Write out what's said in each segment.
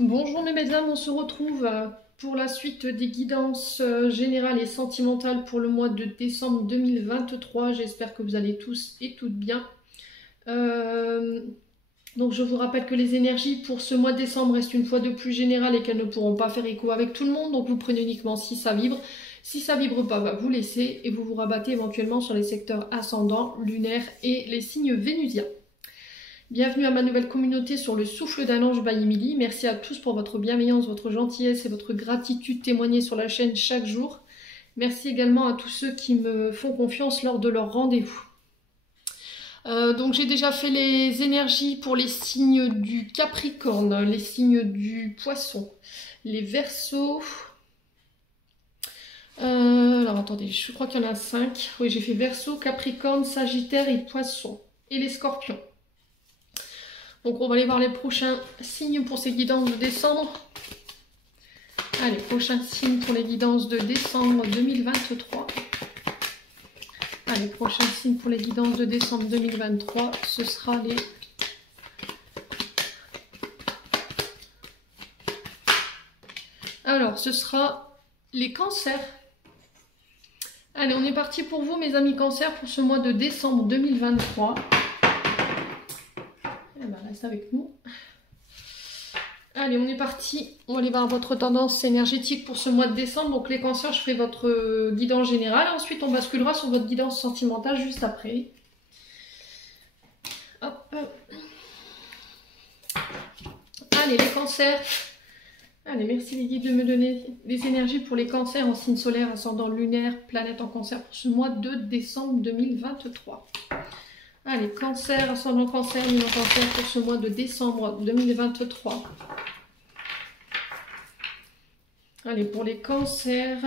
Bonjour mes belles âmes, on se retrouve pour la suite des guidances générales et sentimentales pour le mois de décembre 2023. J'espère que vous allez tous et toutes bien. Donc je vous rappelle que les énergies pour ce mois de décembre restent une fois de plus générales et qu'elles ne pourront pas faire écho avec tout le monde. Donc vous prenez uniquement si ça vibre. Si ça vibre pas, vous laissez et vous vous rabattez éventuellement sur les secteurs ascendants, lunaires et les signes vénusiens. Bienvenue à ma nouvelle communauté sur le souffle d'un ange by Emily. Merci à tous pour votre bienveillance, votre gentillesse et votre gratitude témoignée sur la chaîne chaque jour. Merci également à tous ceux qui me font confiance lors de leur rendez-vous. Donc j'ai déjà fait les énergies pour les signes du Capricorne, les signes du Poisson, les Verseaux. Alors attendez, je crois qu'il y en a 5. Oui, j'ai fait Verseau, Capricorne, Sagittaire et Poisson. Et les Scorpions. Donc on va aller voir les prochains signes pour ces guidances de décembre. Allez, prochains signes pour les guidances de décembre 2023. Allez, prochains signes pour les guidances de décembre 2023, ce sera les... Alors, ce sera les cancers. Allez, on est parti pour vous, mes amis cancers, pour ce mois de décembre 2023. Eh ben, reste avec nous. Allez, on est parti. On va aller voir votre tendance énergétique pour ce mois de décembre. Donc les cancers, je ferai votre guidance générale. Ensuite, on basculera sur votre guidance sentimentale juste après. Hop. Allez, les cancers. Allez, merci les guides de me donner des énergies pour les cancers en signe solaire, ascendant lunaire, planète en cancer pour ce mois de décembre 2023. Allez, cancer, ascendant cancer, lune en cancer pour ce mois de décembre 2023. Allez, pour les cancers.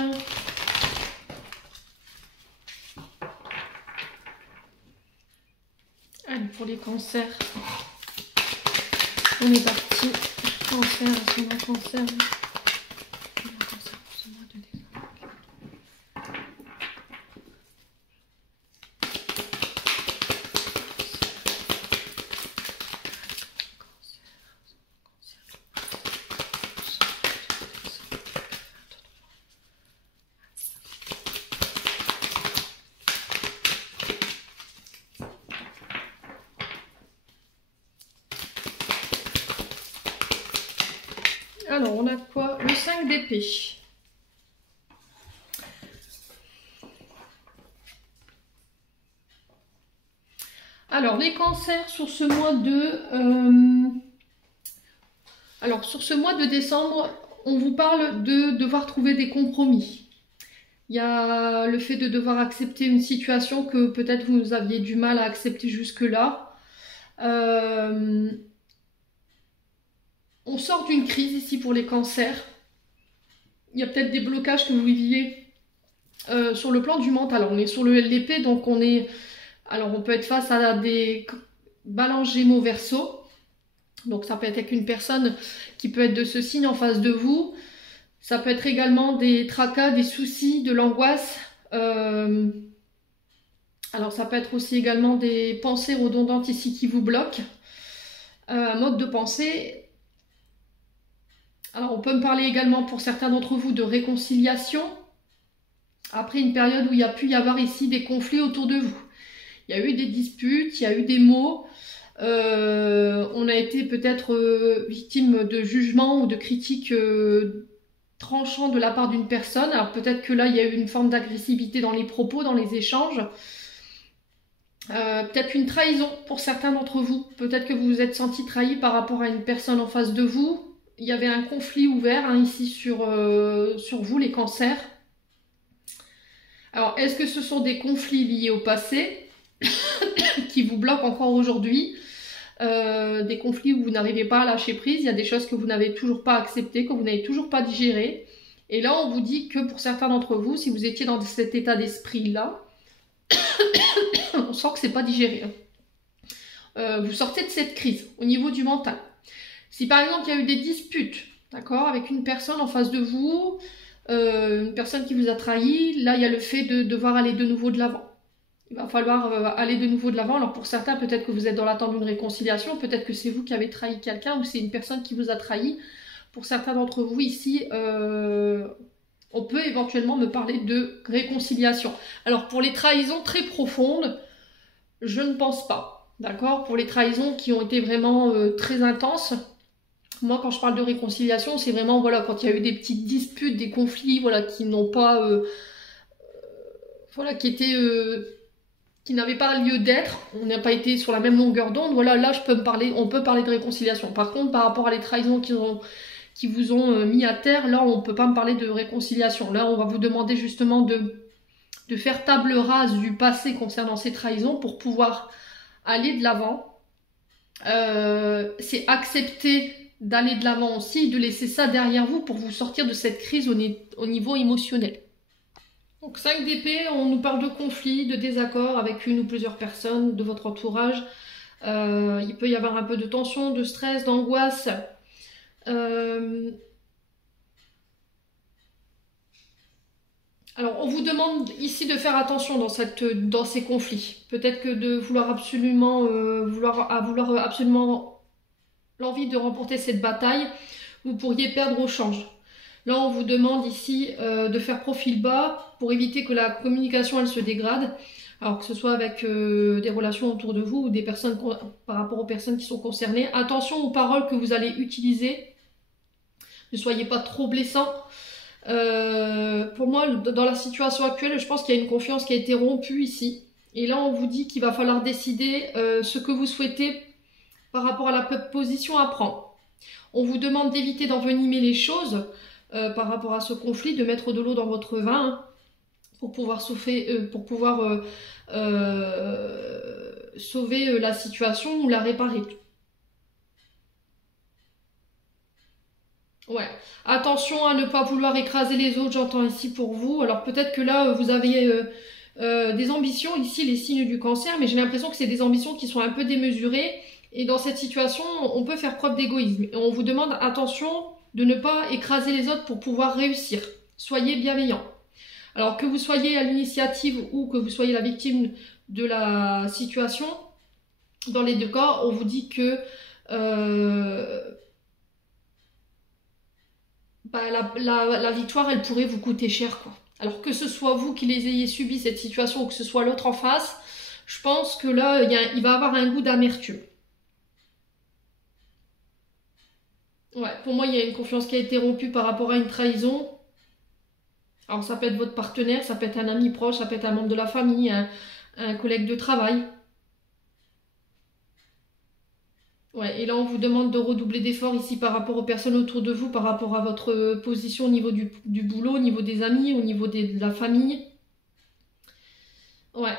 Allez, pour les cancers. On est parti. Cancer, ascendant cancer. Alors, on a quoi? Le 5 d'épée. Alors, les cancers sur ce mois de... Alors, sur ce mois de décembre, on vous parle de devoir trouver des compromis. Il y a le fait de devoir accepter une situation que peut-être vous aviez du mal à accepter jusque-là. On sort d'une crise ici pour les cancers. Il y a peut-être des blocages que vous viviez sur le plan du mental. Alors, on est sur l'épée, donc on est... Alors, on peut être face à des balances Gémeaux Verseau. Donc, ça peut être avec une personne qui peut être de ce signe en face de vous. Ça peut être également des tracas, des soucis, de l'angoisse. Alors, ça peut être aussi également des pensées redondantes ici qui vous bloquent. Un mode de pensée... Alors, on peut me parler également pour certains d'entre vous de réconciliation. Après une période où il y a pu y avoir ici des conflits autour de vous. Il y a eu des disputes, il y a eu des mots. On a été peut-être victime de jugements ou de critiques tranchants de la part d'une personne. Alors peut-être que là, il y a eu une forme d'agressivité dans les propos, dans les échanges. Peut-être une trahison pour certains d'entre vous. Peut-être que vous vous êtes senti trahi par rapport à une personne en face de vous. Il y avait un conflit ouvert ici sur vous, les cancers. Alors, est-ce que ce sont des conflits liés au passé qui vous bloquent encore aujourd'hui? Des conflits où vous n'arrivez pas à lâcher prise, il y a des choses que vous n'avez toujours pas acceptées, que vous n'avez toujours pas digérées. Et là, on vous dit que pour certains d'entre vous, si vous étiez dans cet état d'esprit-là, on sent que c'est pas digéré. Vous sortez de cette crise au niveau du mental. Si par exemple, il y a eu des disputes, d'accord, avec une personne en face de vous, une personne qui vous a trahi, là, il y a le fait de devoir aller de nouveau de l'avant. Il va falloir aller de nouveau de l'avant. Alors pour certains, peut-être que vous êtes dans l'attente d'une réconciliation, peut-être que c'est vous qui avez trahi quelqu'un ou c'est une personne qui vous a trahi. pour certains d'entre vous ici, on peut éventuellement me parler de réconciliation. Alors pour les trahisons très profondes, je ne pense pas, d'accord? Pour les trahisons qui ont été vraiment très intenses, moi quand je parle de réconciliation, c'est vraiment voilà, quand il y a eu des petites disputes, des conflits, voilà, qui n'ont pas, voilà, qui n'avaient pas lieu d'être, on n'a pas été sur la même longueur d'onde, voilà, là on peut parler de réconciliation. Par contre, par rapport à les trahisons qui vous ont mis à terre, là on ne peut pas me parler de réconciliation. Là on va vous demander justement de faire table rase du passé concernant ces trahisons pour pouvoir aller de l'avant. C'est accepter d'aller de l'avant aussi, de laisser ça derrière vous pour vous sortir de cette crise au niveau émotionnel. Donc 5 d'épée, on nous parle de conflits, de désaccords avec une ou plusieurs personnes de votre entourage. Il peut y avoir un peu de tension, de stress, d'angoisse. Alors on vous demande ici de faire attention dans ces conflits. Peut-être que de vouloir absolument l'envie de remporter cette bataille, vous pourriez perdre au change. Là, on vous demande ici de faire profil bas pour éviter que la communication elle se dégrade. Alors que ce soit avec des relations autour de vous ou des personnes par rapport aux personnes qui sont concernées. Attention aux paroles que vous allez utiliser. Ne soyez pas trop blessant. Pour moi, dans la situation actuelle, je pense qu'il y a une confiance qui a été rompue ici. Et là, on vous dit qu'il va falloir décider ce que vous souhaitez par rapport à la position à prendre. On vous demande d'éviter d'envenimer les choses par rapport à ce conflit, de mettre de l'eau dans votre vin hein, pour pouvoir sauver la situation ou la réparer. Ouais. Attention à ne pas vouloir écraser les autres, j'entends ici pour vous. Alors peut-être que là, vous avez des ambitions, ici les signes du cancer, mais j'ai l'impression que c'est des ambitions qui sont un peu démesurées. Et dans cette situation, on peut faire preuve d'égoïsme. Et on vous demande attention de ne pas écraser les autres pour pouvoir réussir. Soyez bienveillants. Alors que vous soyez à l'initiative ou que vous soyez la victime de la situation, dans les deux cas, on vous dit que la victoire, elle pourrait vous coûter cher, quoi. Alors que ce soit vous qui les ayez subi cette situation ou que ce soit l'autre en face, je pense que là, il va avoir un goût d'amertume. Ouais, pour moi, il y a une confiance qui a été rompue par rapport à une trahison. Alors, ça peut être votre partenaire, ça peut être un ami proche, ça peut être un membre de la famille, un collègue de travail. Ouais, et là, on vous demande de redoubler d'efforts ici par rapport aux personnes autour de vous, par rapport à votre position au niveau du boulot, au niveau des amis, au niveau de la famille. Ouais,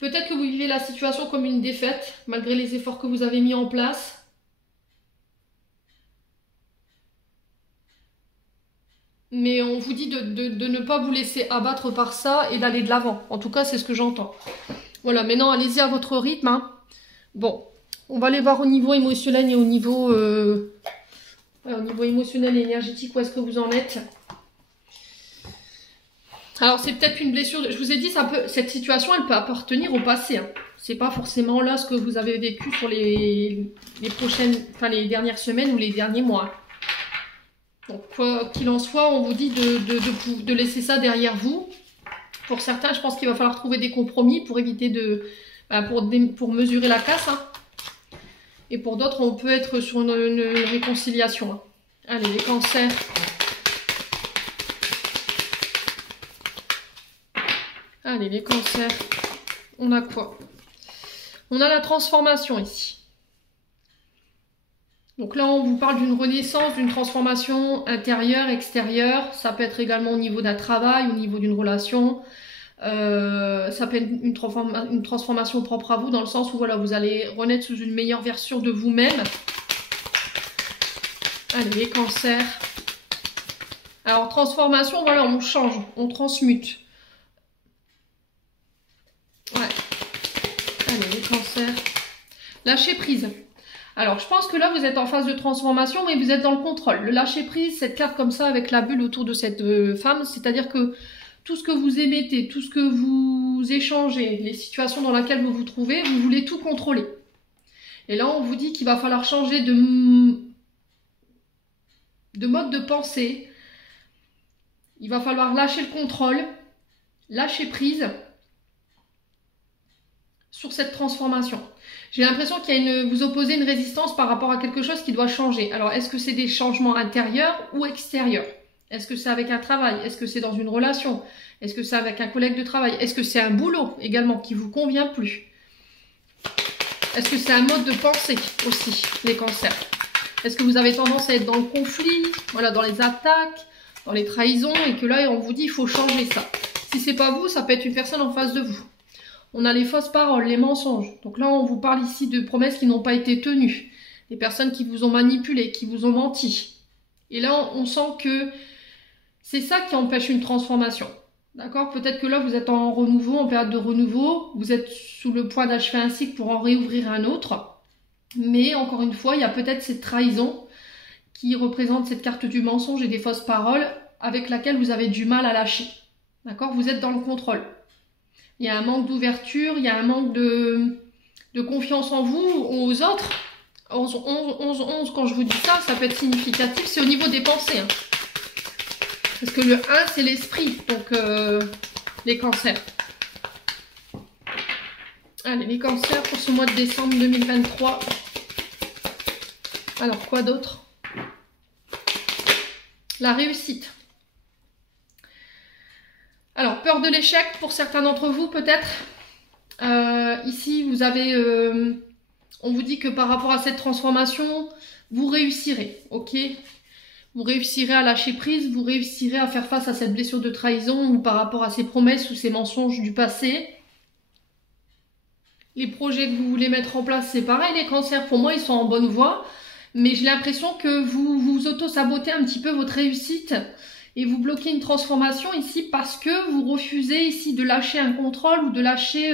peut-être que vous vivez la situation comme une défaite, malgré les efforts que vous avez mis en place. Mais on vous dit de ne pas vous laisser abattre par ça et d'aller de l'avant. En tout cas, c'est ce que j'entends. Voilà, maintenant, allez-y à votre rythme. Hein. Bon, on va aller voir au niveau émotionnel et au niveau émotionnel et énergétique, où est-ce que vous en êtes. Alors, c'est peut-être une blessure. Je vous ai dit, cette situation, elle peut appartenir au passé. Hein. C'est pas forcément là ce que vous avez vécu sur les dernières semaines ou les derniers mois. Donc, quoi qu'il en soit, on vous dit de laisser ça derrière vous. Pour certains, je pense qu'il va falloir trouver des compromis pour éviter pour mesurer la casse. Hein. Et pour d'autres, on peut être sur une réconciliation. Hein. Allez, les cancers. Allez, les cancers. On a quoi? On a la transformation ici. Donc là, on vous parle d'une renaissance, d'une transformation intérieure, extérieure. Ça peut être également au niveau d'un travail, au niveau d'une relation. Ça peut être une transformation propre à vous, dans le sens où voilà, vous allez renaître sous une meilleure version de vous-même. Allez, les cancers. Alors, transformation, voilà, on change, on transmute. Ouais. Allez, les cancers. Lâcher prise. Alors, je pense que là, vous êtes en phase de transformation, mais vous êtes dans le contrôle. Le lâcher prise, cette carte comme ça, avec la bulle autour de cette femme, c'est-à-dire que tout ce que vous émettez, tout ce que vous échangez, les situations dans lesquelles vous vous trouvez, vous voulez tout contrôler. Et là, on vous dit qu'il va falloir changer de de mode de pensée. Il va falloir lâcher le contrôle, lâcher prise sur cette transformation. J'ai l'impression qu'il y a vous opposez une résistance par rapport à quelque chose qui doit changer. Alors, est-ce que c'est des changements intérieurs ou extérieurs? Est-ce que c'est avec un travail? Est-ce que c'est dans une relation? Est-ce que c'est avec un collègue de travail? Est-ce que c'est un boulot également qui vous convient plus? Est-ce que c'est un mode de pensée aussi, les cancers? Est-ce que vous avez tendance à être dans le conflit, voilà, dans les attaques, dans les trahisons, et que là, on vous dit il faut changer ça? Si c'est pas vous, ça peut être une personne en face de vous. On a les fausses paroles, les mensonges. Donc là, on vous parle ici de promesses qui n'ont pas été tenues. Des personnes qui vous ont manipulé, qui vous ont menti. Et là, on sent que c'est ça qui empêche une transformation. D'accord? Peut-être que là, vous êtes en renouveau, en période de renouveau. Vous êtes sous le point d'achever un cycle pour en réouvrir un autre. Mais encore une fois, il y a peut-être cette trahison qui représente cette carte du mensonge et des fausses paroles avec laquelle vous avez du mal à lâcher. D'accord? Vous êtes dans le contrôle. Il y a un manque d'ouverture, il y a un manque de confiance en vous, aux autres. 11, quand je vous dis ça, ça peut être significatif. C'est au niveau des pensées. Hein. Parce que le 1, c'est l'esprit. Donc, les cancers. Allez, les cancers pour ce mois de décembre 2023. Alors, quoi d'autre? La réussite. Alors, peur de l'échec pour certains d'entre vous, peut-être. Ici, vous avez... on vous dit que par rapport à cette transformation, vous réussirez, ok? Vous réussirez à lâcher prise, vous réussirez à faire face à cette blessure de trahison ou par rapport à ces promesses ou ces mensonges du passé. Les projets que vous voulez mettre en place, c'est pareil. Les cancers, pour moi, ils sont en bonne voie. Mais j'ai l'impression que vous auto-sabotez un petit peu votre réussite. Et vous bloquez une transformation ici parce que vous refusez ici de lâcher un contrôle ou de lâcher...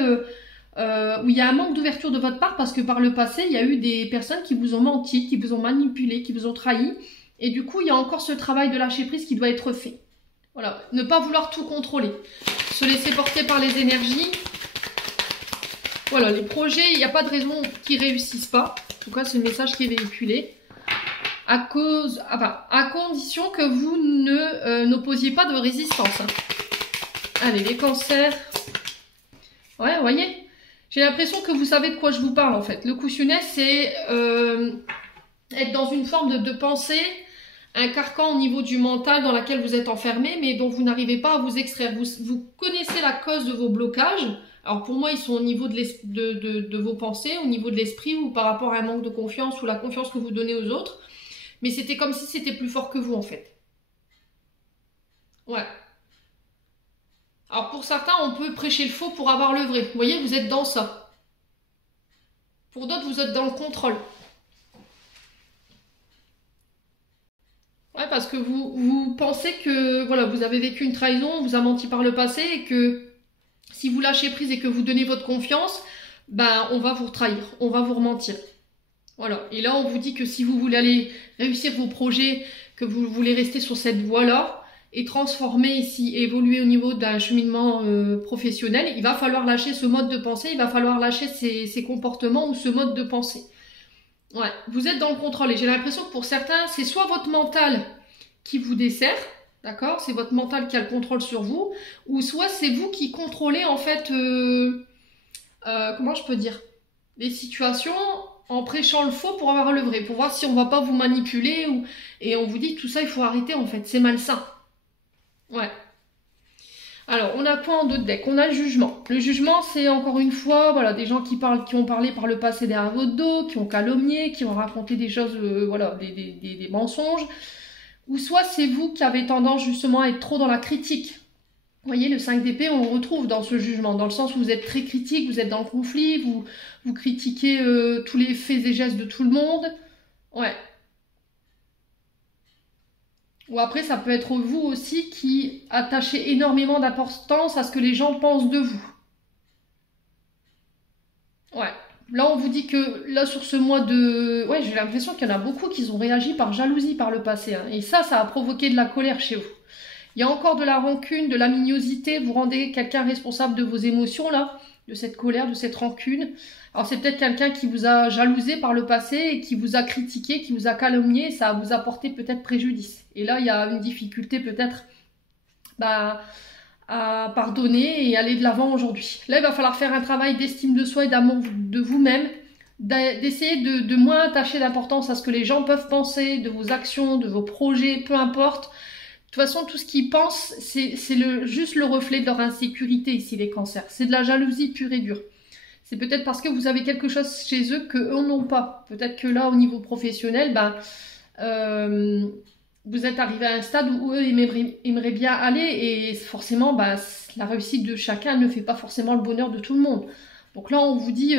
où il y a un manque d'ouverture de votre part parce que par le passé, il y a eu des personnes qui vous ont menti, qui vous ont manipulé, qui vous ont trahi. Et du coup, il y a encore ce travail de lâcher prise qui doit être fait. Voilà, ne pas vouloir tout contrôler. Se laisser porter par les énergies. Voilà, les projets, il n'y a pas de raison qu'ils ne réussissent pas. En tout cas, c'est le message qui est véhiculé. À condition que vous n'opposiez pas de résistance. Allez, les cancers. Ouais, vous voyez, j'ai l'impression que vous savez de quoi je vous parle en fait. Le coussionnet, c'est être dans une forme de pensée, un carcan au niveau du mental dans laquelle vous êtes enfermé, mais dont vous n'arrivez pas à vous extraire. Vous connaissez la cause de vos blocages. Alors pour moi, ils sont au niveau de vos pensées, au niveau de l'esprit ou par rapport à un manque de confiance ou la confiance que vous donnez aux autres. Mais c'était comme si c'était plus fort que vous en fait. Ouais. Alors pour certains, on peut prêcher le faux pour avoir le vrai. Vous voyez, vous êtes dans ça. Pour d'autres, vous êtes dans le contrôle. Ouais, parce que vous pensez que voilà, vous avez vécu une trahison, on vous a menti par le passé et que si vous lâchez prise et que vous donnez votre confiance, ben on va vous trahir, on va vous rementir. Voilà. Et là, on vous dit que si vous voulez aller réussir vos projets, que vous voulez rester sur cette voie-là, et transformer ici, évoluer au niveau d'un cheminement professionnel, il va falloir lâcher ce mode de pensée, il va falloir lâcher ces comportements ou ce mode de pensée. Ouais, vous êtes dans le contrôle et j'ai l'impression que pour certains, c'est soit votre mental qui vous dessert, d'accord? C'est votre mental qui a le contrôle sur vous, ou soit c'est vous qui contrôlez en fait, comment je peux dire, les situations en prêchant le faux pour avoir le vrai, pour voir si on va pas vous manipuler et on vous dit tout ça, il faut arrêter en fait, c'est malsain. Ouais. Alors, on a quoi en d'autres decks? On a le jugement. Le jugement, c'est encore une fois, voilà, des gens qui ont parlé par le passé derrière votre dos, qui ont calomnié, qui ont raconté des choses, voilà, des mensonges. Ou soit c'est vous qui avez tendance justement à être trop dans la critique. Vous voyez, le 5 d'épée, on le retrouve dans ce jugement, dans le sens où vous êtes très critique, vous êtes dans le conflit, vous critiquez tous les faits et gestes de tout le monde. Ouais. Ou après, ça peut être vous aussi qui attachez énormément d'importance à ce que les gens pensent de vous. Ouais. Là, on vous dit que, là, sur ce mois de... Ouais, j'ai l'impression qu'il y en a beaucoup qui ont réagi par jalousie par le passé. Hein. Et ça a provoqué de la colère chez vous. Il y a encore de la rancune, de la mignosité. Vous rendez quelqu'un responsable de vos émotions, là, de cette colère, de cette rancune. Alors, c'est peut-être quelqu'un qui vous a jalousé par le passé et qui vous a critiqué, qui vous a calomnié. Ça vous a porté peut-être préjudice. Et là, il y a une difficulté peut-être à pardonner et aller de l'avant aujourd'hui. Là, il va falloir faire un travail d'estime de soi et d'amour de vous-même, d'essayer de moins attacher d'importance à ce que les gens peuvent penser, de vos actions, de vos projets, peu importe. De toute façon, tout ce qu'ils pensent, c'est juste le reflet de leur insécurité ici, les cancers. C'est de la jalousie pure et dure. C'est peut-être parce que vous avez quelque chose chez eux qu'eux n'ont pas. Peut-être que là, au niveau professionnel, vous êtes arrivé à un stade où eux aimeraient bien aller et forcément, la réussite de chacun ne fait pas forcément le bonheur de tout le monde. Donc là, on vous dit,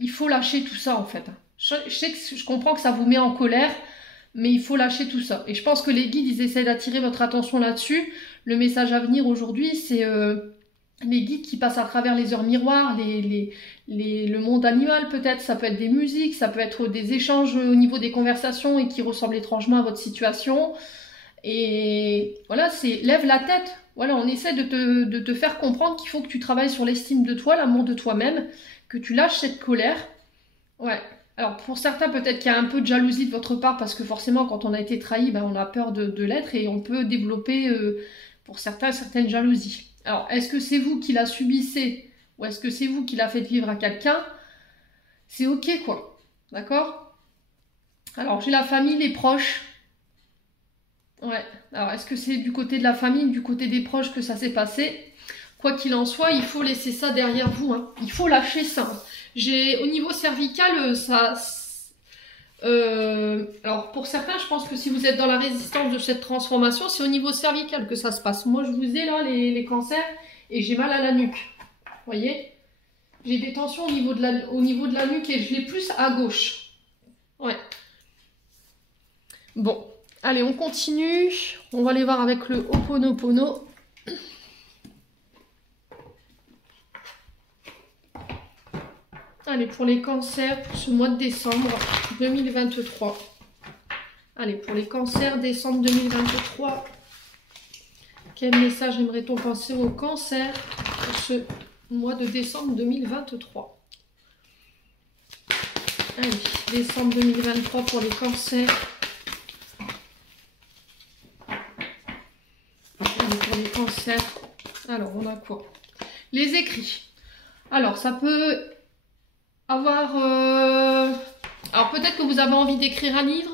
il faut lâcher tout ça en fait. Je comprends que ça vous met en colère, mais il faut lâcher tout ça. Et je pense que les guides, ils essaient d'attirer votre attention là-dessus. Le message à venir aujourd'hui, c'est les guides qui passent à travers les heures miroirs, le monde animal peut-être, ça peut être des musiques, ça peut être des échanges au niveau des conversations et qui ressemblent étrangement à votre situation. Et voilà, c'est lève la tête. Voilà, on essaie de te faire comprendre qu'il faut que tu travailles sur l'estime de toi, l'amour de toi-même, que tu lâches cette colère. Ouais. Alors pour certains, peut-être qu'il y a un peu de jalousie de votre part parce que forcément, quand on a été trahi, on a peur de l'être et on peut développer, pour certains, certaines jalousies. Alors, est-ce que c'est vous qui la subissez ou est-ce que c'est vous qui la faites vivre à quelqu'un? C'est ok, quoi. D'accord? Alors, j'ai la famille, les proches. Ouais. Alors, est-ce que c'est du côté de la famille, du côté des proches que ça s'est passé? Quoi qu'il en soit, il faut laisser ça derrière vous. Hein. Il faut lâcher ça. Au niveau cervical, alors pour certains, je pense que si vous êtes dans la résistance de cette transformation, c'est au niveau cervical que ça se passe. Moi, je vous ai là les cancers et j'ai mal à la nuque. Vous voyez? J'ai des tensions au niveau de la nuque et je l'ai plus à gauche. Ouais. Bon, allez, on continue. On va aller voir avec le Ho'oponopono. Allez, pour les cancers, pour ce mois de décembre 2023. Allez, pour les cancers, décembre 2023. Quel message aimerait-on penser aux cancers pour ce mois de décembre 2023? Allez, décembre 2023 pour les cancers. Allez, pour les cancers. Alors, on a quoi? Les écrits. Alors, ça peut avoir... Alors, peut-être que vous avez envie d'écrire un livre,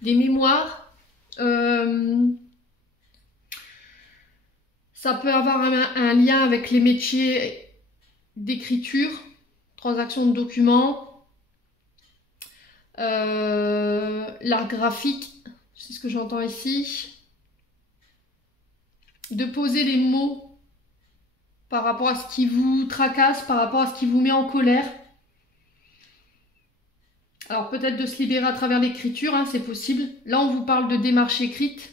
des mémoires. Ça peut avoir un lien avec les métiers d'écriture, transaction de documents, l'art graphique, c'est ce que j'entends ici. De poser les mots par rapport à ce qui vous tracasse, par rapport à ce qui vous met en colère. Alors peut-être de se libérer à travers l'écriture, hein, c'est possible. Là, on vous parle de démarches écrites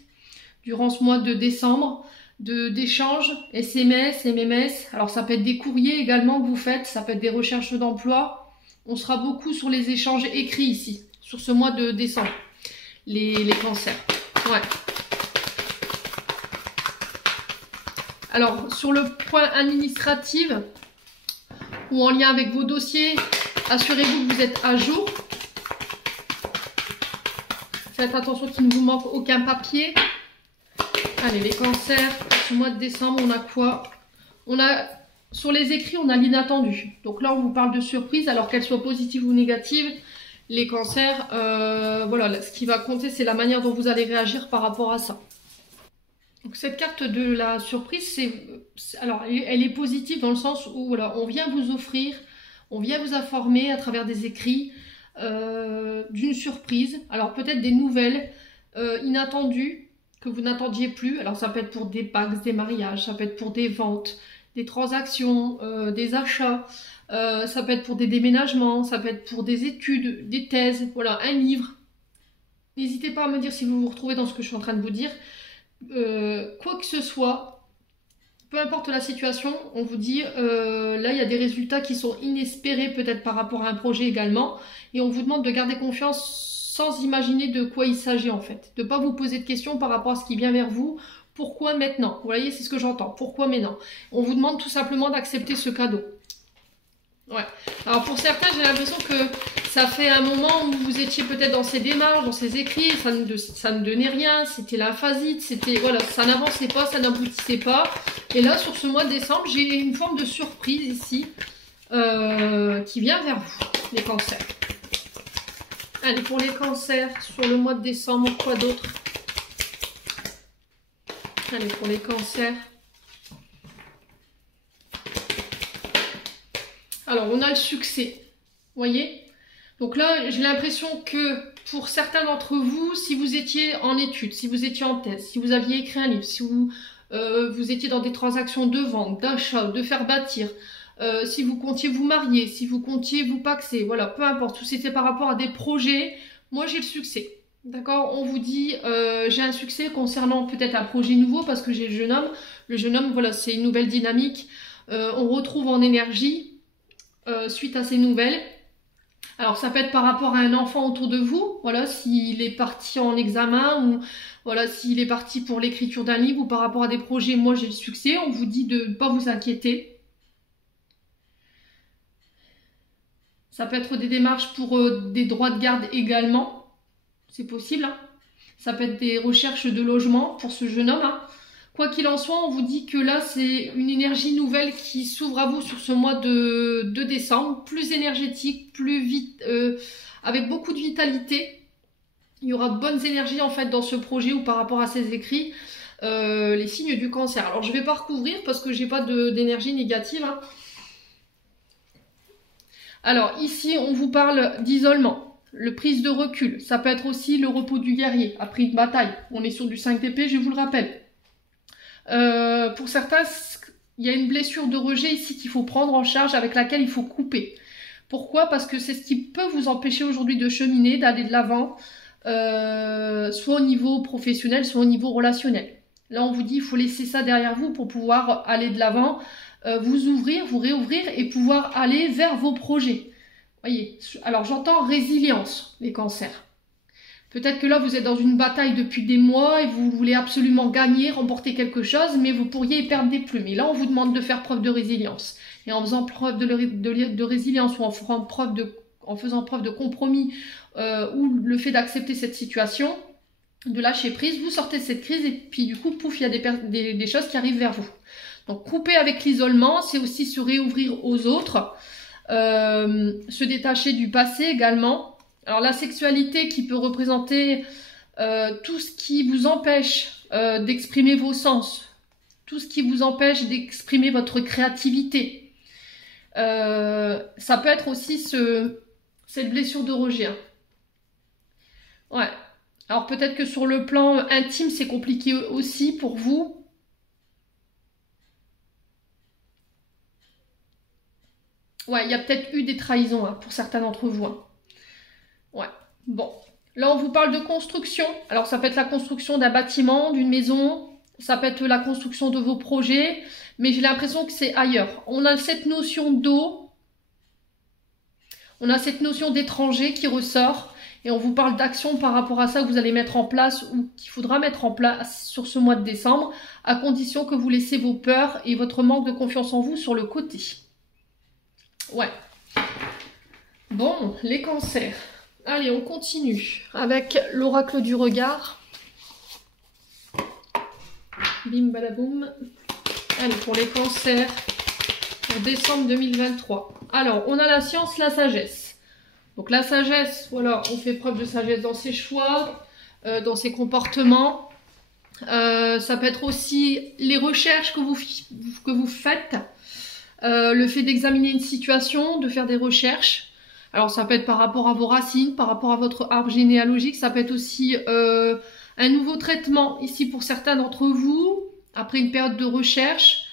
durant ce mois de décembre, d'échanges, SMS, MMS. Alors ça peut être des courriers également que vous faites, ça peut être des recherches d'emploi. On sera beaucoup sur les échanges écrits ici, sur ce mois de décembre, les cancers. Ouais. Alors sur le point administratif ou en lien avec vos dossiers, assurez-vous que vous êtes à jour. Faites attention qu'il ne vous manque aucun papier. Allez, les cancers, ce mois de décembre, on a quoi? Sur les écrits, on a l'inattendu. Donc là, on vous parle de surprise, alors qu'elle soit positive ou négative. Les cancers, voilà, ce qui va compter, c'est la manière dont vous allez réagir par rapport à ça. Donc cette carte de la surprise, alors elle est positive dans le sens où voilà, on vient vous offrir, on vient vous informer à travers des écrits, d'une surprise, alors peut-être des nouvelles inattendues que vous n'attendiez plus. Alors ça peut être pour des packs, des mariages, ça peut être pour des ventes, des transactions, des achats, ça peut être pour des déménagements, ça peut être pour des études, des thèses, voilà, un livre. N'hésitez pas à me dire si vous vous retrouvez dans ce que je suis en train de vous dire. Quoi que ce soit, peu importe la situation, on vous dit là il y a des résultats qui sont inespérés peut-être par rapport à un projet également, et on vous demande de garder confiance sans imaginer de quoi il s'agit en fait, de ne pas vous poser de questions par rapport à ce qui vient vers vous Pourquoi maintenant? Vous voyez, c'est ce que j'entends. Pourquoi maintenant? On vous demande tout simplement d'accepter ce cadeau. Ouais. Alors pour certains, j'ai l'impression que ça fait un moment où vous étiez peut-être dans ces démarches, dans ces écrits, ça ne donnait rien, c'était la phasite, c'était voilà, ça n'avançait pas, ça n'aboutissait pas. Et là, sur ce mois de décembre, j'ai une forme de surprise ici qui vient vers vous, les cancers. Allez, pour les cancers, sur le mois de décembre, quoi d'autre? Allez, pour les cancers. Alors, on a le succès, vous voyez? Donc là, j'ai l'impression que pour certains d'entre vous, si vous étiez en études, si vous étiez en thèse, si vous aviez écrit un livre, si vous étiez dans des transactions de vente, d'achat, de faire bâtir, si vous comptiez vous marier, si vous comptiez vous paxer, voilà, peu importe, tout c'était par rapport à des projets, moi j'ai le succès. D'accord, on vous dit, j'ai un succès concernant peut-être un projet nouveau parce que j'ai le jeune homme. Le jeune homme, voilà, c'est une nouvelle dynamique. On retrouve en énergie. Suite à ces nouvelles. Alors ça peut être par rapport à un enfant autour de vous, voilà, s'il est parti en examen ou voilà, s'il est parti pour l'écriture d'un livre ou par rapport à des projets, moi j'ai le succès, on vous dit de ne pas vous inquiéter. Ça peut être des démarches pour des droits de garde également, c'est possible. Hein. Ça peut être des recherches de logement pour ce jeune homme. Hein. Quoi qu'il en soit, on vous dit que là, c'est une énergie nouvelle qui s'ouvre à vous sur ce mois de décembre, plus énergétique, plus vite, avec beaucoup de vitalité. Il y aura de bonnes énergies en fait dans ce projet ou par rapport à ces écrits, les signes du cancer. Alors, je ne vais pas recouvrir parce que j'ai pas d'énergie négative. Hein. Alors, ici, on vous parle d'isolement, le prise de recul. Ça peut être aussi le repos du guerrier après une bataille. On est sur du 5 d'épée, je vous le rappelle. Pour certains, il y a une blessure de rejet ici qu'il faut prendre en charge, avec laquelle il faut couper. Pourquoi? Parce que c'est ce qui peut vous empêcher aujourd'hui de cheminer, d'aller de l'avant, soit au niveau professionnel, soit au niveau relationnel. Là, on vous dit, il faut laisser ça derrière vous pour pouvoir aller de l'avant, vous ouvrir, vous réouvrir et pouvoir aller vers vos projets. Voyez. Alors, j'entends résilience, les cancers. Peut-être que là, vous êtes dans une bataille depuis des mois et vous voulez absolument gagner, remporter quelque chose, mais vous pourriez y perdre des plumes. Et là, on vous demande de faire preuve de résilience. Et en faisant preuve de résilience ou en faisant preuve de compromis ou le fait d'accepter cette situation, de lâcher prise, vous sortez de cette crise et puis du coup, pouf, il y a des choses qui arrivent vers vous. Donc, couper avec l'isolement, c'est aussi se réouvrir aux autres, se détacher du passé également. Alors la sexualité qui peut représenter tout ce qui vous empêche d'exprimer vos sens, tout ce qui vous empêche d'exprimer votre créativité. Ça peut être aussi cette blessure de rejet. Hein. Ouais. Alors peut-être que sur le plan intime, c'est compliqué aussi pour vous. Ouais, il y a peut-être eu des trahisons hein, pour certains d'entre vous. Hein. Ouais, bon. Là, on vous parle de construction. Alors, ça peut être la construction d'un bâtiment, d'une maison. Ça peut être la construction de vos projets. Mais j'ai l'impression que c'est ailleurs. On a cette notion d'eau. On a cette notion d'étranger qui ressort. Et on vous parle d'action par rapport à ça que vous allez mettre en place ou qu'il faudra mettre en place sur ce mois de décembre, à condition que vous laissez vos peurs et votre manque de confiance en vous sur le côté. Ouais. Bon, les cancers. Allez, on continue avec l'oracle du regard. Bim badaboum. Allez, pour les cancers, pour décembre 2023. Alors, on a la science, la sagesse. Donc la sagesse, voilà, on fait preuve de sagesse dans ses choix, dans ses comportements. Ça peut être aussi les recherches que vous faites. Le fait d'examiner une situation, de faire des recherches. Alors ça peut être par rapport à vos racines, par rapport à votre arbre généalogique, ça peut être aussi un nouveau traitement ici pour certains d'entre vous, après une période de recherche.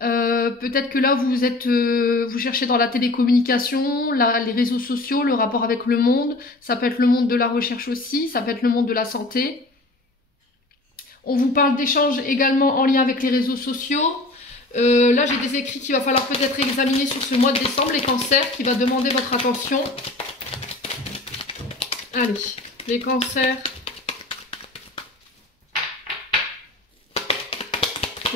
Peut-être que là vous cherchez dans la télécommunication, les réseaux sociaux, le rapport avec le monde, ça peut être le monde de la recherche aussi, ça peut être le monde de la santé. On vous parle d'échanges également en lien avec les réseaux sociaux. Là, j'ai des écrits qu'il va falloir peut-être examiner sur ce mois de décembre, les cancers, qui va demander votre attention. Allez, les cancers.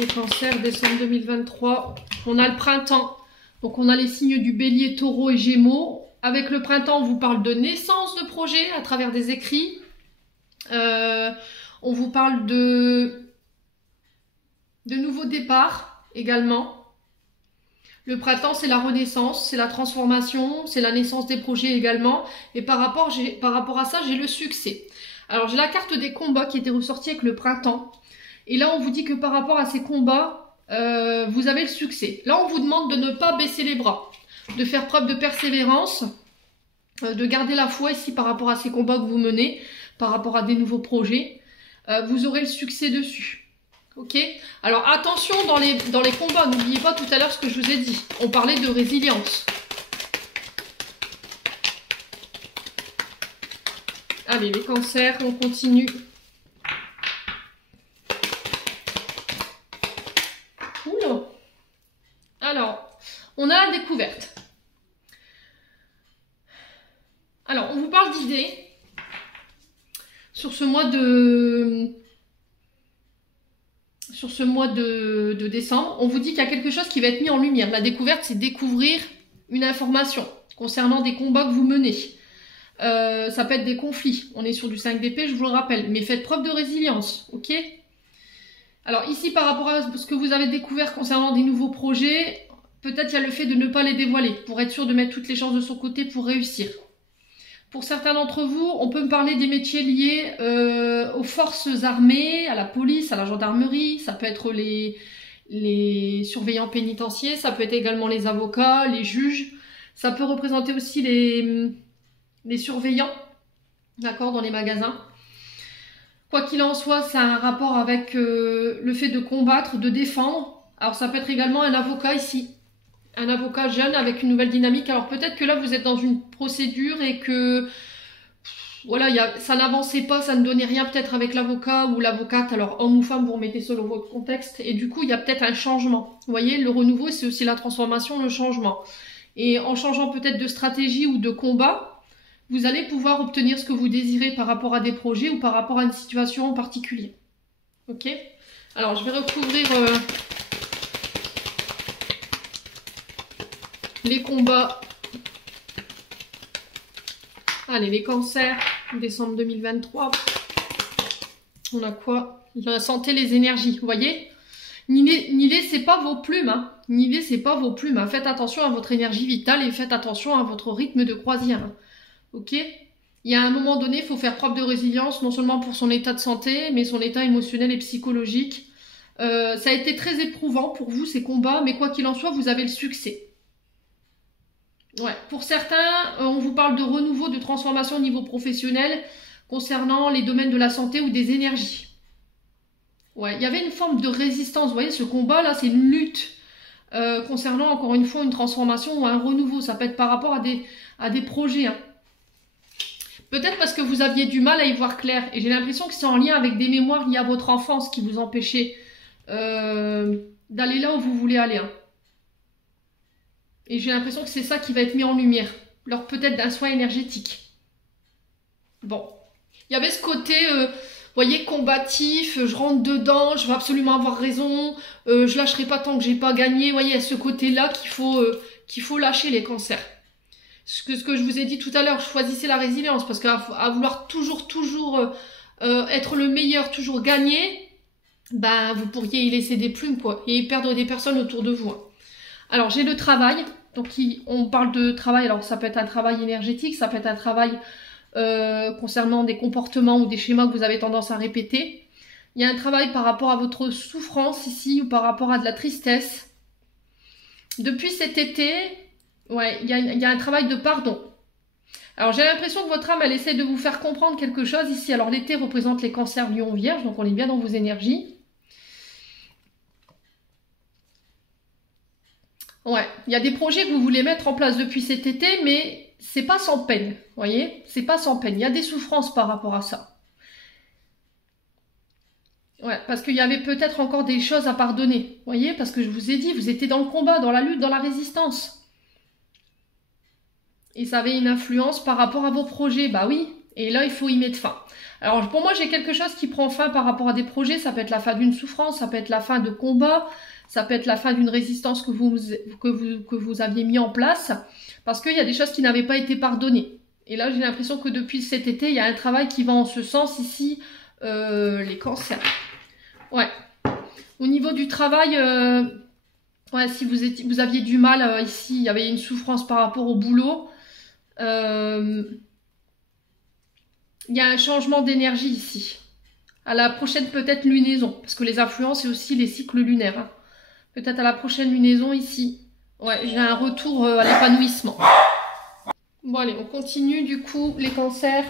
Les cancers, décembre 2023. On a le printemps. Donc on a les signes du bélier, taureau et gémeaux. Avec le printemps, on vous parle de naissance de projet à travers des écrits. On vous parle de nouveaux départs également. Le printemps, c'est la renaissance, c'est la transformation, c'est la naissance des projets également. Et par rapport à ça, j'ai le succès. Alors, j'ai la carte des combats qui était ressortie avec le printemps. Et là, on vous dit que par rapport à ces combats, vous avez le succès. Là, on vous demande de ne pas baisser les bras, de faire preuve de persévérance, de garder la foi ici par rapport à ces combats que vous menez, par rapport à des nouveaux projets. Vous aurez le succès dessus. Ok, alors attention dans les combats, n'oubliez pas tout à l'heure ce que je vous ai dit. On parlait de résilience. Allez, les cancers, on continue. Oula. Alors, on a la découverte. Alors, on vous parle d'idées sur ce mois de décembre. On vous dit qu'il y a quelque chose qui va être mis en lumière. La découverte, c'est découvrir une information concernant des combats que vous menez. Ça peut être des conflits. On est sur du 5 d'épée, je vous le rappelle. Mais faites preuve de résilience, ok? Alors ici, par rapport à ce que vous avez découvert concernant des nouveaux projets, peut-être il y a le fait de ne pas les dévoiler, pour être sûr de mettre toutes les chances de son côté pour réussir. Pour certains d'entre vous, on peut me parler des métiers liés aux forces armées, à la police, à la gendarmerie. Ça peut être les surveillants pénitentiaires, ça peut être également les avocats, les juges. Ça peut représenter aussi les surveillants, d'accord, dans les magasins. Quoi qu'il en soit, ça a un rapport avec le fait de combattre, de défendre. Alors ça peut être également un avocat ici. Un avocat jeune avec une nouvelle dynamique. Alors peut-être que là vous êtes dans une procédure et que voilà, ça n'avançait pas, ça ne donnait rien peut-être avec l'avocat ou l'avocate. Alors homme ou femme, vous remettez selon votre contexte. Et du coup il y a peut-être un changement. Vous voyez, le renouveau c'est aussi la transformation, le changement. Et en changeant peut-être de stratégie ou de combat, vous allez pouvoir obtenir ce que vous désirez par rapport à des projets ou par rapport à une situation en particulier. Ok? Alors je vais recouvrir les combats. Allez, les cancers, décembre 2023. On a quoi? La santé, les énergies, vous voyez? N'y laissez pas vos plumes, hein. N'y laissez pas vos plumes, hein. Faites attention à votre énergie vitale et faites attention à votre rythme de croisière. Hein. Ok? Il y a un moment donné, il faut faire preuve de résilience, non seulement pour son état de santé, mais son état émotionnel et psychologique. Ça a été très éprouvant pour vous, ces combats, mais quoi qu'il en soit, vous avez le succès. Ouais. Pour certains, on vous parle de renouveau, de transformation au niveau professionnel concernant les domaines de la santé ou des énergies. Ouais, il y avait une forme de résistance. Vous voyez, ce combat-là, c'est une lutte concernant, encore une fois, une transformation ou un renouveau. Ça peut être par rapport à des projets. Hein. Peut-être parce que vous aviez du mal à y voir clair. Et j'ai l'impression que c'est en lien avec des mémoires liées à votre enfance qui vous empêchaient d'aller là où vous voulez aller. Hein. Et j'ai l'impression que c'est ça qui va être mis en lumière. Lors peut-être d'un soin énergétique. Bon. Il y avait ce côté, vous voyez, combatif. Je rentre dedans, je veux absolument avoir raison. Je lâcherai pas tant que j'ai pas gagné. Vous voyez, il y a ce côté-là qu'il faut lâcher les cancers. Ce que je vous ai dit tout à l'heure, choisissez la résilience. Parce qu'à vouloir toujours être le meilleur, toujours gagner, ben, vous pourriez y laisser des plumes, quoi. Et perdre des personnes autour de vous. Hein. Alors, j'ai le travail. Donc, on parle de travail, alors ça peut être un travail énergétique, ça peut être un travail concernant des comportements ou des schémas que vous avez tendance à répéter. Il y a un travail par rapport à votre souffrance ici, ou par rapport à de la tristesse. Depuis cet été, ouais, il y a un travail de pardon. Alors, j'ai l'impression que votre âme, elle essaie de vous faire comprendre quelque chose ici. Alors, l'été représente les cancers lion vierge, donc on est bien dans vos énergies. Ouais, il y a des projets que vous voulez mettre en place depuis cet été, mais c'est pas sans peine, vous voyez? C'est pas sans peine, il y a des souffrances par rapport à ça. Ouais, parce qu'il y avait peut-être encore des choses à pardonner, vous voyez? Parce que je vous ai dit, vous étiez dans le combat, dans la lutte, dans la résistance. Et ça avait une influence par rapport à vos projets, bah oui, Et là, il faut y mettre fin. Alors, pour moi, j'ai quelque chose qui prend fin par rapport à des projets. Ça peut être la fin d'une souffrance, ça peut être la fin de combat, ça peut être la fin d'une résistance que vous aviez mis en place. Parce qu'il y a des choses qui n'avaient pas été pardonnées. Et là, j'ai l'impression que depuis cet été, il y a un travail qui va en ce sens ici, les cancers. Ouais. Au niveau du travail, ouais, si vous aviez du mal ici, il y avait une souffrance par rapport au boulot. Il y a un changement d'énergie ici. À la prochaine peut-être lunaison, parce que les influences, c'est aussi les cycles lunaires. Hein. Peut-être à la prochaine lunaison ici. Ouais, j'ai un retour à l'épanouissement. Bon allez, on continue du coup les cancers.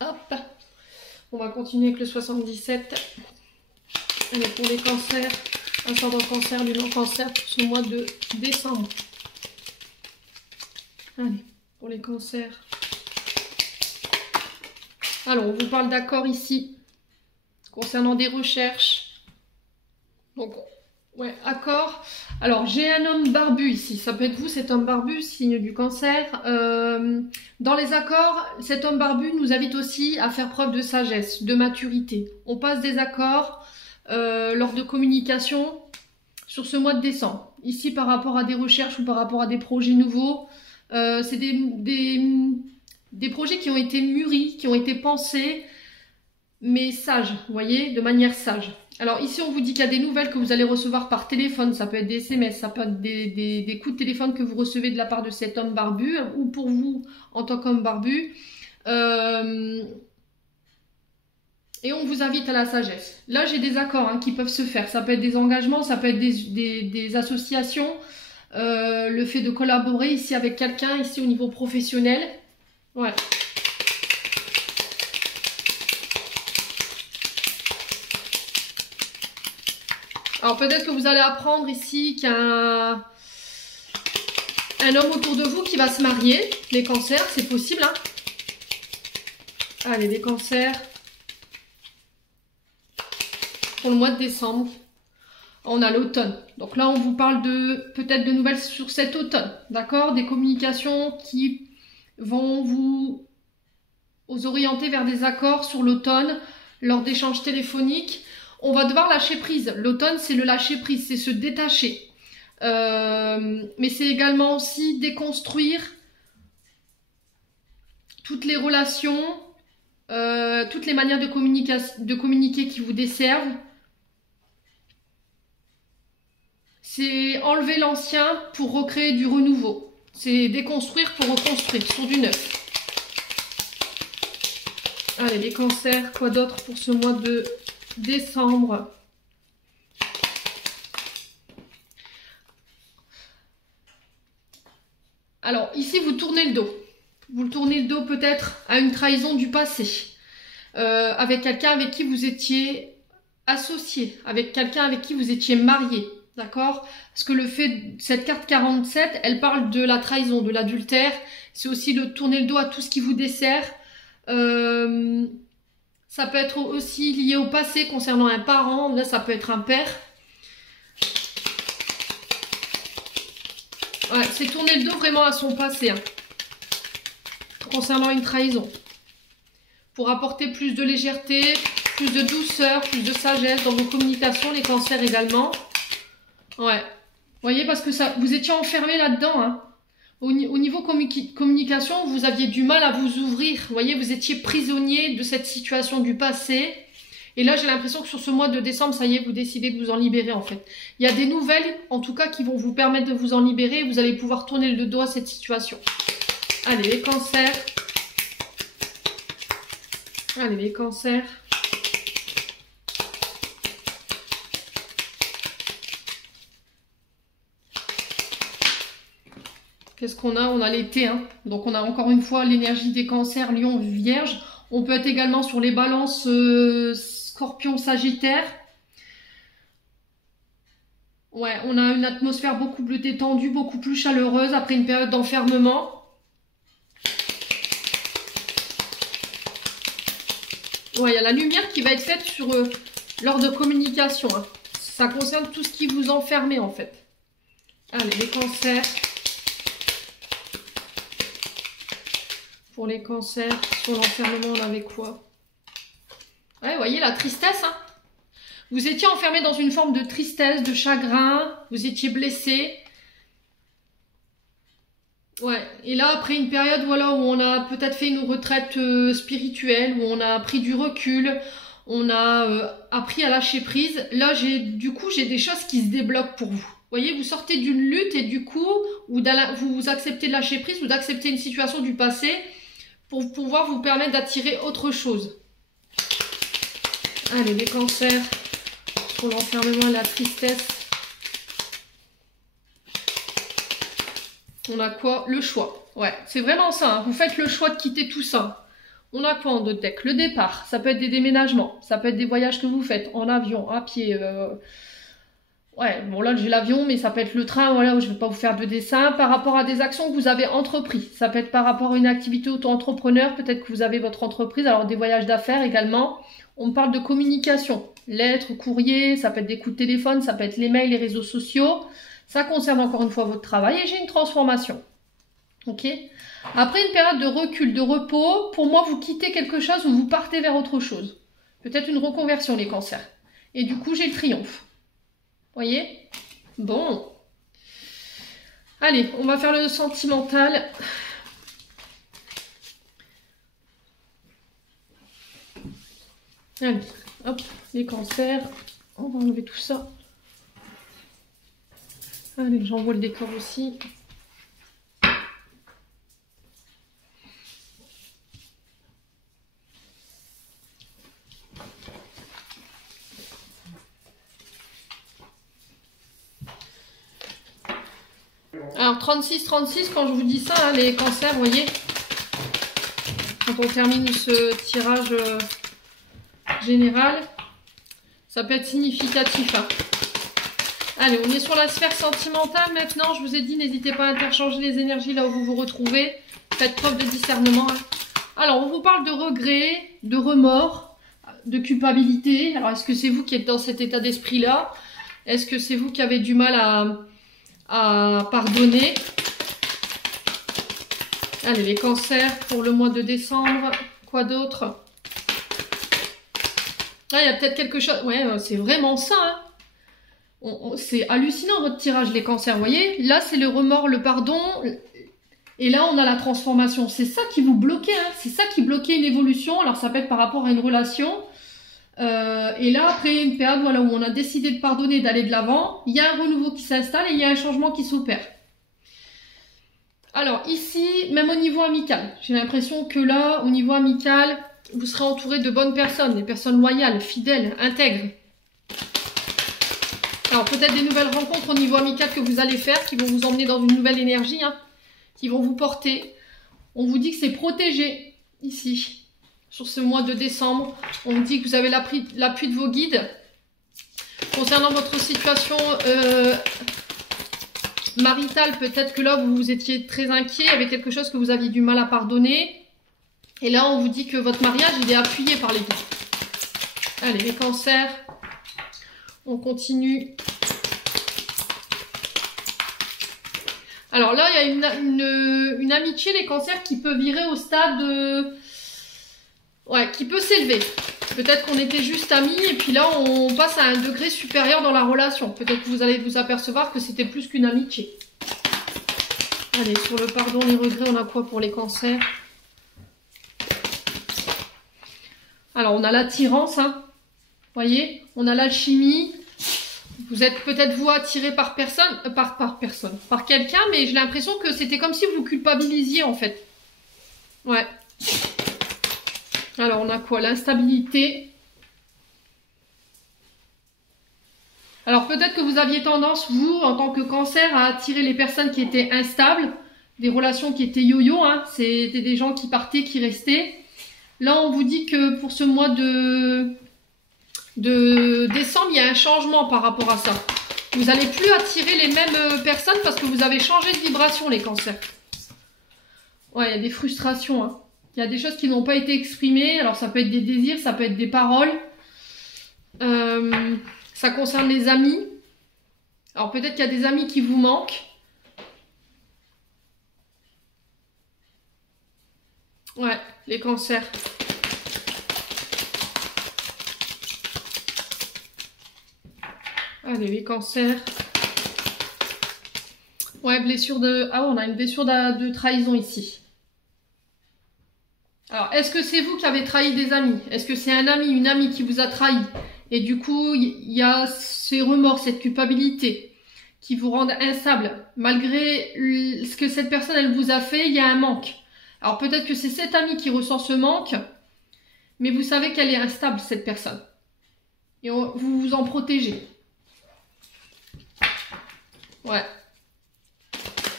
Hop. On va continuer avec le 77. Allez, pour les cancers, ascendant cancer, lunan cancer pour ce mois de décembre. Allez, pour les cancers. Alors, on vous parle d'accord ici, concernant des recherches. Donc, ouais, accord. Alors, j'ai un homme barbu ici. Ça peut être vous, cet homme barbu, signe du cancer. Dans les accords, cet homme barbu nous invite aussi à faire preuve de sagesse, de maturité. On passe des accords lors de communication sur ce mois de décembre. Ici, par rapport à des recherches ou par rapport à des projets nouveaux, c'est des projets qui ont été mûris, qui ont été pensés, mais sages, vous voyez, de manière sage. Alors ici, on vous dit qu'il y a des nouvelles que vous allez recevoir par téléphone, ça peut être des SMS, ça peut être des coups de téléphone que vous recevez de la part de cet homme barbu, ou pour vous, en tant qu'homme barbu. Et on vous invite à la sagesse. Là, j'ai des accords qui peuvent se faire. Ça peut être des engagements, ça peut être des associations, le fait de collaborer ici avec quelqu'un, ici au niveau professionnel. Ouais. Alors peut-être que vous allez apprendre ici qu'il y a un homme autour de vous qui va se marier. Les cancers, c'est possible. Hein. Allez, les cancers. Pour le mois de décembre. On a l'automne. Donc là, on vous parle peut-être de nouvelles sur cet automne. D'accord? Des communications qui vont vous orienter vers des accords sur l'automne lors d'échanges téléphoniques. On va devoir lâcher prise. L'automne, c'est le lâcher prise, c'est se détacher. Mais c'est également aussi déconstruire toutes les relations, toutes les manières de communiquer qui vous desservent. C'est enlever l'ancien pour recréer du renouveau. C'est déconstruire pour reconstruire sur du neuf. Allez, les cancers, quoi d'autre pour ce mois de décembre? Alors, ici, vous tournez le dos. Vous tournez le dos peut-être à une trahison du passé. Avec quelqu'un avec qui vous étiez associé. Avec quelqu'un avec qui vous étiez marié. D'accord? Parce que cette carte 47, elle parle de la trahison, de l'adultère. C'est aussi de tourner le dos à tout ce qui vous dessert. Ça peut être aussi lié au passé concernant un parent. Là, ça peut être un père. Ouais, c'est tourner le dos vraiment à son passé. Hein, concernant une trahison. Pour apporter plus de légèreté, plus de douceur, plus de sagesse dans vos communications, les cancers également. Ouais. Vous voyez, parce que vous étiez enfermé là-dedans. Hein. Au niveau communication, vous aviez du mal à vous ouvrir. Vous voyez, vous étiez prisonnier de cette situation du passé. Et là, j'ai l'impression que sur ce mois de décembre, ça y est, vous décidez de vous en libérer en fait. Il y a des nouvelles, en tout cas, qui vont vous permettre de vous en libérer. Vous allez pouvoir tourner le dos à cette situation. Allez, les cancers. Allez, les cancers. Qu'est-ce qu'on a? On a l'été, hein. Donc on a encore une fois l'énergie des cancers, lion, vierge. On peut être également sur les balances scorpion, sagittaire. Ouais, on a une atmosphère beaucoup plus détendue, beaucoup plus chaleureuse après une période d'enfermement. Ouais, il y a la lumière qui va être faite sur lors de communication. Hein. Ça concerne tout ce qui vous enfermez en fait. Allez, les cancers. Pour les cancers, sur l'enfermement, on avait quoi? Ouais, vous voyez la tristesse, hein. Vous étiez enfermé dans une forme de tristesse, de chagrin, vous étiez blessé. Ouais, et là, après une période voilà, où on a peut-être fait une retraite spirituelle, où on a pris du recul, on a appris à lâcher prise, là, du coup, j'ai des choses qui se débloquent pour vous. Vous voyez, vous sortez d'une lutte et du coup, vous acceptez de lâcher prise ou d'accepter une situation du passé pour pouvoir vous permettre d'attirer autre chose. Allez, les cancers, pour l'enfermement et la tristesse. On a quoi? Le choix. Ouais, c'est vraiment ça. Hein. Vous faites le choix de quitter tout ça. On a quoi en deux decks? Le départ. Ça peut être des déménagements. Ça peut être des voyages que vous faites en avion, à pied. Ouais, bon là j'ai l'avion, mais ça peut être le train. Voilà, où je ne vais pas vous faire de dessin. Par rapport à des actions que vous avez entreprises. Ça peut être par rapport à une activité auto-entrepreneur. Peut-être que vous avez votre entreprise. Alors des voyages d'affaires également. On parle de communication. Lettres, courrier. Ça peut être des coups de téléphone. Ça peut être les mails, les réseaux sociaux. Ça concerne encore une fois votre travail et j'ai une transformation. Ok. Après une période de recul, de repos, pour moi, vous quittez quelque chose ou vous partez vers autre chose. Peut-être une reconversion, les cancers. Et du coup, j'ai le triomphe. Voyez? Bon. Allez, on va faire le sentimental. Allez, hop, les cancers. On va enlever tout ça. Allez, j'envoie le décor aussi. Alors 36-36, quand je vous dis ça, hein, les cancers, vous voyez, quand on termine ce tirage général, ça peut être significatif. Hein. Allez, on est sur la sphère sentimentale maintenant. Je vous ai dit, n'hésitez pas à interchanger les énergies là où vous vous retrouvez. Faites preuve de discernement. Hein. Alors, on vous parle de regrets, de remords, de culpabilité. Alors, est-ce que c'est vous qui êtes dans cet état d'esprit-là? Est-ce que c'est vous qui avez du mal à pardonner? Allez, les cancers pour le mois de décembre. Quoi d'autre? Ah, il y a peut-être quelque chose... Ouais, c'est vraiment ça, hein. C'est hallucinant votre tirage, les cancers, vous voyez? Là, c'est le remords, le pardon. Et là, on a la transformation. C'est ça qui vous bloquait, hein. C'est ça qui bloquait une évolution. Alors, ça peut être par rapport à une relation. Et là, après une période voilà, où on a décidé de pardonner, d'aller de l'avant, il y a un renouveau qui s'installe et il y a un changement qui s'opère. Alors, ici, même au niveau amical, j'ai l'impression que là, au niveau amical, vous serez entouré de bonnes personnes, des personnes loyales, fidèles, intègres. Alors peut-être des nouvelles rencontres au niveau amical que vous allez faire, qui vont vous emmener dans une nouvelle énergie, hein, qui vont vous porter. On vous dit que c'est protégé, ici, sur ce mois de décembre. On vous dit que vous avez l'appui de vos guides. Concernant votre situation maritale, peut-être que là, vous étiez très inquiet avec quelque chose que vous aviez du mal à pardonner. Et là, on vous dit que votre mariage, il est appuyé par les guides. Allez, les cancers. On continue. Alors là, il y a une amitié, les cancers, qui peut virer au stade de... Ouais, qui peut s'élever. Peut-être qu'on était juste amis et puis là, on passe à un degré supérieur dans la relation. Peut-être que vous allez vous apercevoir que c'était plus qu'une amitié. Allez, sur le pardon, les regrets, on a quoi pour les cancers? Alors, on a l'attirance, hein. Vous voyez, on a l'alchimie. Vous êtes peut-être vous attiré par personne, par quelqu'un, mais j'ai l'impression que c'était comme si vous culpabilisiez en fait. Ouais. Alors, on a quoi? L'instabilité. Alors, peut-être que vous aviez tendance, vous, en tant que cancer, à attirer les personnes qui étaient instables, des relations qui étaient yo-yo, hein. C'était des gens qui partaient, qui restaient. Là, on vous dit que pour ce mois de décembre, il y a un changement par rapport à ça. Vous n'allez plus attirer les mêmes personnes parce que vous avez changé de vibration, les cancers. Ouais, il y a des frustrations, hein. Il y a des choses qui n'ont pas été exprimées. Alors, ça peut être des désirs, ça peut être des paroles. Ça concerne les amis. Alors, peut-être qu'il y a des amis qui vous manquent. Ouais, les cancers. Allez, les cancers. Ouais, blessure de... Ah, on a une blessure de trahison ici. Alors, est-ce que c'est vous qui avez trahi des amis? Est-ce que c'est un ami, une amie qui vous a trahi? Et du coup, il y a ces remords, cette culpabilité qui vous rendent instable. Malgré ce que cette personne, elle vous a fait, il y a un manque. Alors, peut-être que c'est cette amie qui ressent ce manque, mais vous savez qu'elle est instable, cette personne. Et vous vous en protégez. Ouais.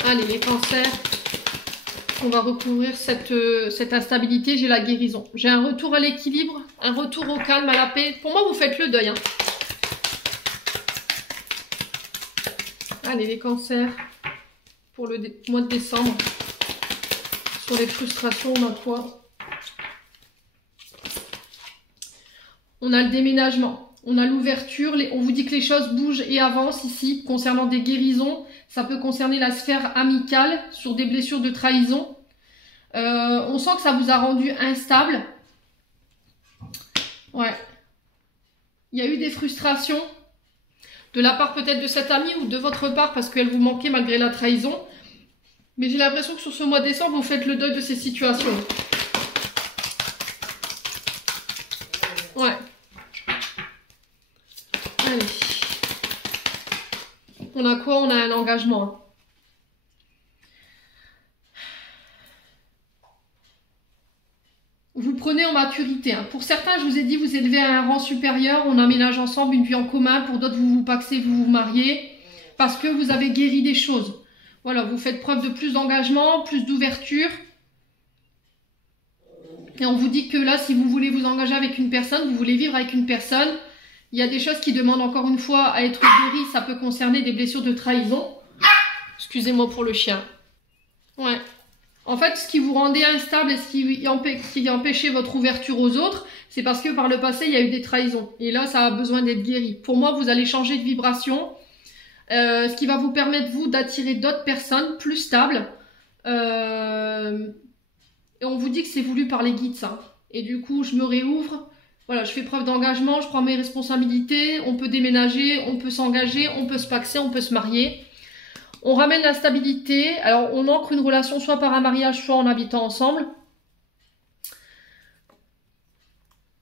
Allez, les cancers. On va recouvrir cette instabilité. J'ai la guérison. J'ai un retour à l'équilibre, un retour au calme, à la paix. Pour moi, vous faites le deuil. Hein. Allez, les cancers. Pour le mois de décembre. Sur les frustrations, on a quoi? On a le déménagement. On a l'ouverture. On vous dit que les choses bougent et avancent ici. Concernant des guérisons. Ça peut concerner la sphère amicale. Sur des blessures de trahison. On sent que ça vous a rendu instable. Ouais. Il y a eu des frustrations. De la part peut-être de cette amie ou de votre part. Parce qu'elle vous manquait malgré la trahison. Mais j'ai l'impression que sur ce mois de décembre, vous faites le deuil de ces situations. Ouais. Allez. On a quoi? On a un engagement. Vous prenez en maturité. Hein. Pour certains, je vous ai dit, vous élevez à un rang supérieur. On emménage ensemble, une vie en commun. Pour d'autres, vous vous paxez, vous vous mariez. Parce que vous avez guéri des choses. Voilà, vous faites preuve de plus d'engagement, plus d'ouverture. Et on vous dit que là, si vous voulez vous engager avec une personne, vous voulez vivre avec une personne, il y a des choses qui demandent encore une fois à être guéries. Ça peut concerner des blessures de trahison. Excusez-moi pour le chien. Ouais. En fait, ce qui vous rendait instable et ce qui empêchait votre ouverture aux autres, c'est parce que par le passé, il y a eu des trahisons. Et là, ça a besoin d'être guéri. Pour moi, vous allez changer de vibration. Ce qui va vous permettre, vous, d'attirer d'autres personnes plus stables. Et on vous dit que c'est voulu par les guides, ça. Et du coup, je me réouvre. Voilà, je fais preuve d'engagement, je prends mes responsabilités. On peut déménager, on peut s'engager, on peut se paxer, on peut se marier. On ramène la stabilité. Alors, on ancre une relation soit par un mariage, soit en habitant ensemble.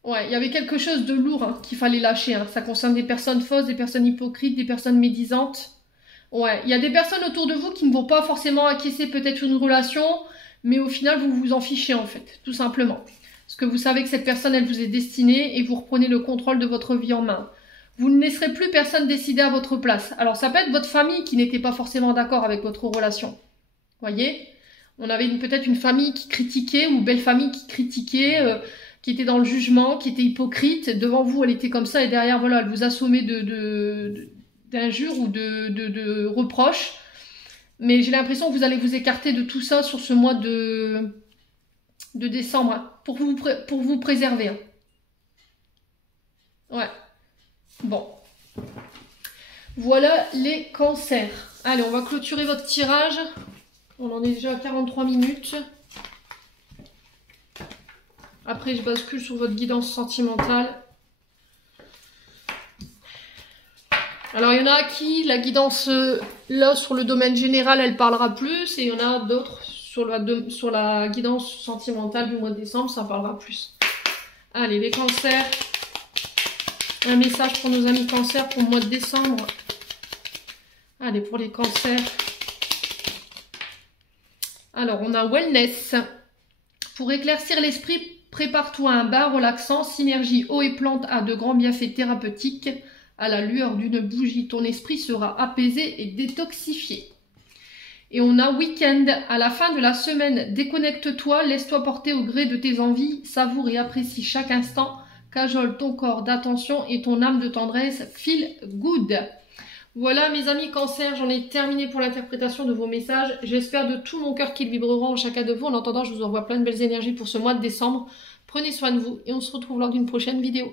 Ouais, il y avait quelque chose de lourd hein, qu'il fallait lâcher. Hein. Ça concerne des personnes fausses, des personnes hypocrites, des personnes médisantes. Ouais, il y a des personnes autour de vous qui ne vont pas forcément acquiescer peut-être une relation, mais au final, vous vous en fichez en fait, tout simplement. Parce que vous savez que cette personne, elle vous est destinée et vous reprenez le contrôle de votre vie en main. Vous ne laisserez plus personne décider à votre place. Alors, ça peut être votre famille qui n'était pas forcément d'accord avec votre relation. Voyez? On avait peut-être une famille qui critiquait ou belle famille qui critiquait... qui était dans le jugement, qui était hypocrite. Devant vous, elle était comme ça, et derrière, voilà, elle vous assommait d'injures ou de reproches. Mais j'ai l'impression que vous allez vous écarter de tout ça sur ce mois de décembre, hein, pour vous préserver. Hein. Ouais. Bon. Voilà les cancers. Allez, on va clôturer votre tirage. On en est déjà à 43 minutes. Après, je bascule sur votre guidance sentimentale. Alors, il y en a à qui la guidance, là, sur le domaine général, elle parlera plus. Et il y en a d'autres sur la guidance sentimentale du mois de décembre, ça parlera plus. Allez, les cancers. Un message pour nos amis cancers pour le mois de décembre. Allez, pour les cancers. Alors, on a wellness. Pour éclaircir l'esprit, prépare-toi à un bain relaxant, synergie eau et plantes a de grands bienfaits thérapeutiques. À la lueur d'une bougie, ton esprit sera apaisé et détoxifié. Et on a week-end. À la fin de la semaine, déconnecte-toi, laisse-toi porter au gré de tes envies, savoure et apprécie chaque instant, cajole ton corps d'attention et ton âme de tendresse, feel good. Voilà mes amis cancers, j'en ai terminé pour l'interprétation de vos messages. J'espère de tout mon cœur qu'ils vibreront en chacun de vous. En attendant, je vous envoie plein de belles énergies pour ce mois de décembre. Prenez soin de vous et on se retrouve lors d'une prochaine vidéo.